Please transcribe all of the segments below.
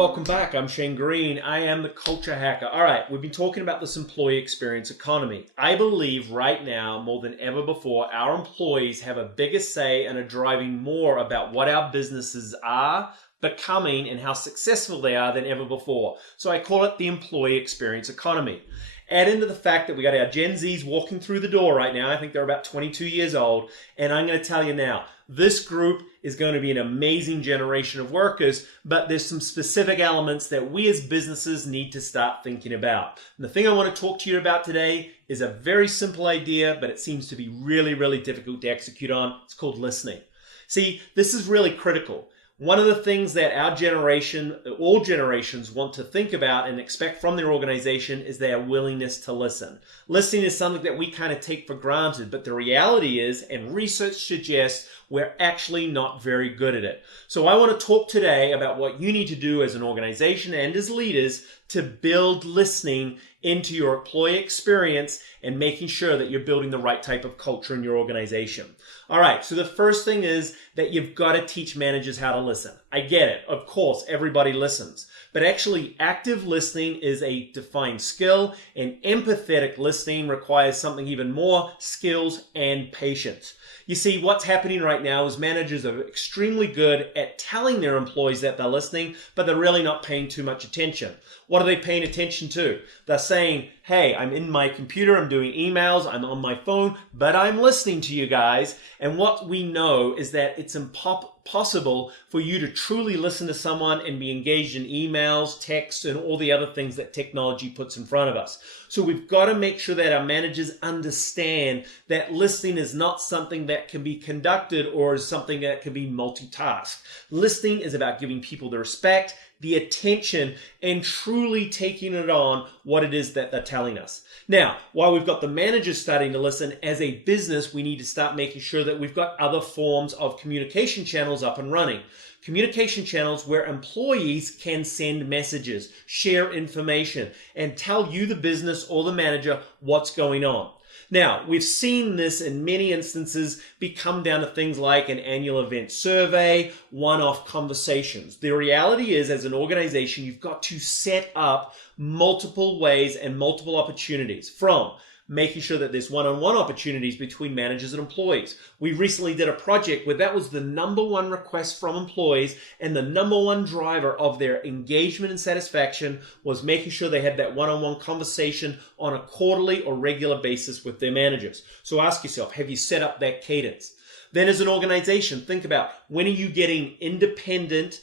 welcome back. I'm Shane Green. I am the Culture Hacker. All right, we've been talking about this employee experience economy. I believe right now, more than ever before, our employees have a bigger say and are driving more about what our businesses are becoming and how successful they are than ever before. So I call it the employee experience economy. Add into the fact that we got our Gen Zs walking through the door right now. I think they're about 22 years old. And I'm going to tell you now, this group is going to be an amazing generation of workers, but there's some specific elements that we as businesses need to start thinking about. And the thing I want to talk to you about today is a very simple idea, but it seems to be really, really difficult to execute on. It's called listening. See, this is really critical. One of the things that our generation, all generations, want to think about and expect from their organization is their willingness to listen. Listening is something that we kind of take for granted, but the reality is, and research suggests, we're actually not very good at it. So I want to talk today about what you need to do as an organization and as leaders to build listening into your employee experience and making sure that you're building the right type of culture in your organization. All right, so the first thing is that you've got to teach managers how to listen. I get it. Of course, everybody listens. But actually, active listening is a defined skill, and empathetic listening requires something even more: skills and patience. You see, what's happening right now is managers are extremely good at telling their employees that they're listening, but they're really not paying too much attention. What are they paying attention to? They're saying, hey, I'm in my computer, I'm doing emails, I'm on my phone, but I'm listening to you guys. And what we know is that it's impossible for you to truly listen to someone and be engaged in emails, texts, and all the other things that technology puts in front of us. So we've got to make sure that our managers understand that listening is not something that can be conducted or is something that can be multitasked. Listening is about giving people the respect, the attention, and truly taking it on what it is that they're telling us. Now, while we've got the managers starting to listen, as a business, we need to start making sure that we've got other forms of communication channels up and running. Communication channels where employees can send messages, share information, and tell you, the business or the manager, what's going on. Now, we've seen this in many instances become down to things like an annual event survey, one-off conversations. The reality is, as an organization, you've got to set up multiple ways and multiple opportunities, from making sure that there's one-on-one opportunities between managers and employees. We recently did a project where that was the number one request from employees, and the number one driver of their engagement and satisfaction was making sure they had that one-on-one conversation on a quarterly or regular basis with their managers. So ask yourself, have you set up that cadence? Then as an organization, think about, when are you getting independent,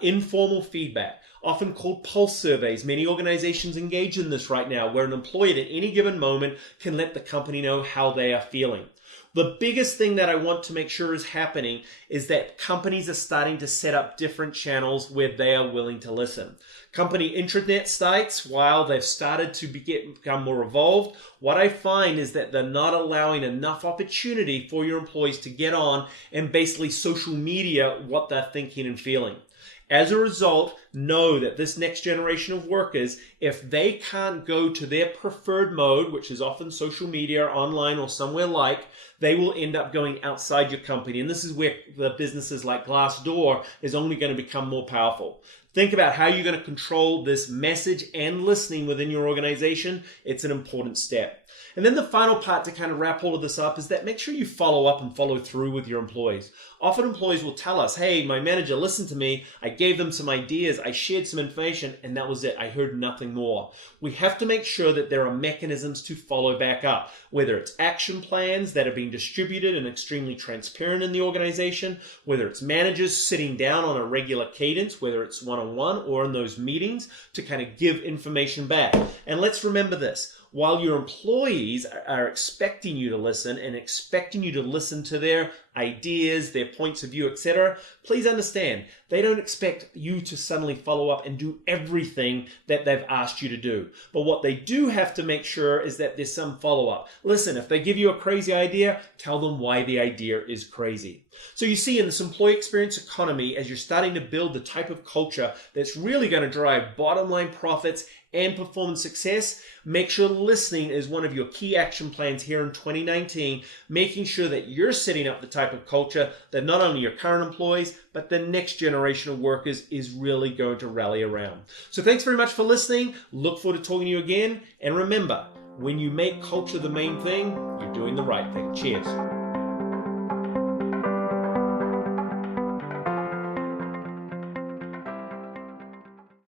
informal feedback? Often called pulse surveys. Many organizations engage in this right now, where an employee at any given moment can let the company know how they are feeling. The biggest thing that I want to make sure is happening is that companies are starting to set up different channels where they are willing to listen. Company intranet sites, while they've started to become more evolved, what I find is that they're not allowing enough opportunity for your employees to get on and basically social media what they're thinking and feeling. As a result, know that this next generation of workers, if they can't go to their preferred mode, which is often social media, online, or somewhere like, they will end up going outside your company. And this is where the businesses like Glassdoor is only going to become more powerful. Think about how you're going to control this message and listening within your organization. It's an important step. And then the final part to kind of wrap all of this up is that make sure you follow up and follow through with your employees. Often employees will tell us, hey, my manager listened to me, I gave them some ideas, I shared some information, and that was it. I heard nothing more. We have to make sure that there are mechanisms to follow back up, whether it's action plans that are being distributed and extremely transparent in the organization, whether it's managers sitting down on a regular cadence, whether it's one-on-one or in those meetings, to kind of give information back. And let's remember this. While your employees are expecting you to listen and expecting you to listen to their ideas, their points of view, etc., please understand, they don't expect you to suddenly follow up and do everything that they've asked you to do. But what they do have to make sure is that there's some follow-up. Listen, if they give you a crazy idea, tell them why the idea is crazy. So you see, in this employee experience economy, as you're starting to build the type of culture that's really going to drive bottom line profits and performance success, make sure listening is one of your key action plans here in 2019, making sure that you're setting up the type of culture that not only your current employees, but the next generation of workers is really going to rally around. So thanks very much for listening. Look forward to talking to you again. And remember, when you make culture the main thing, you're doing the right thing. Cheers.